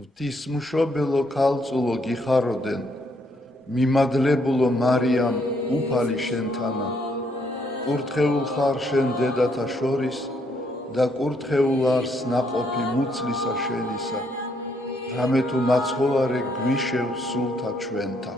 ღვთისმშობელო ქალწულო გიხაროდენ, მიმადლებულო მარიამ უფალი შენთანა, კურთხეულ ხარ შენ დედათა შორის და კურთხეულ არს ნაყოფი მუცლისა შენისა, რამე თუ მაცხოვარე გვიშევ სულთა ჩვენთა.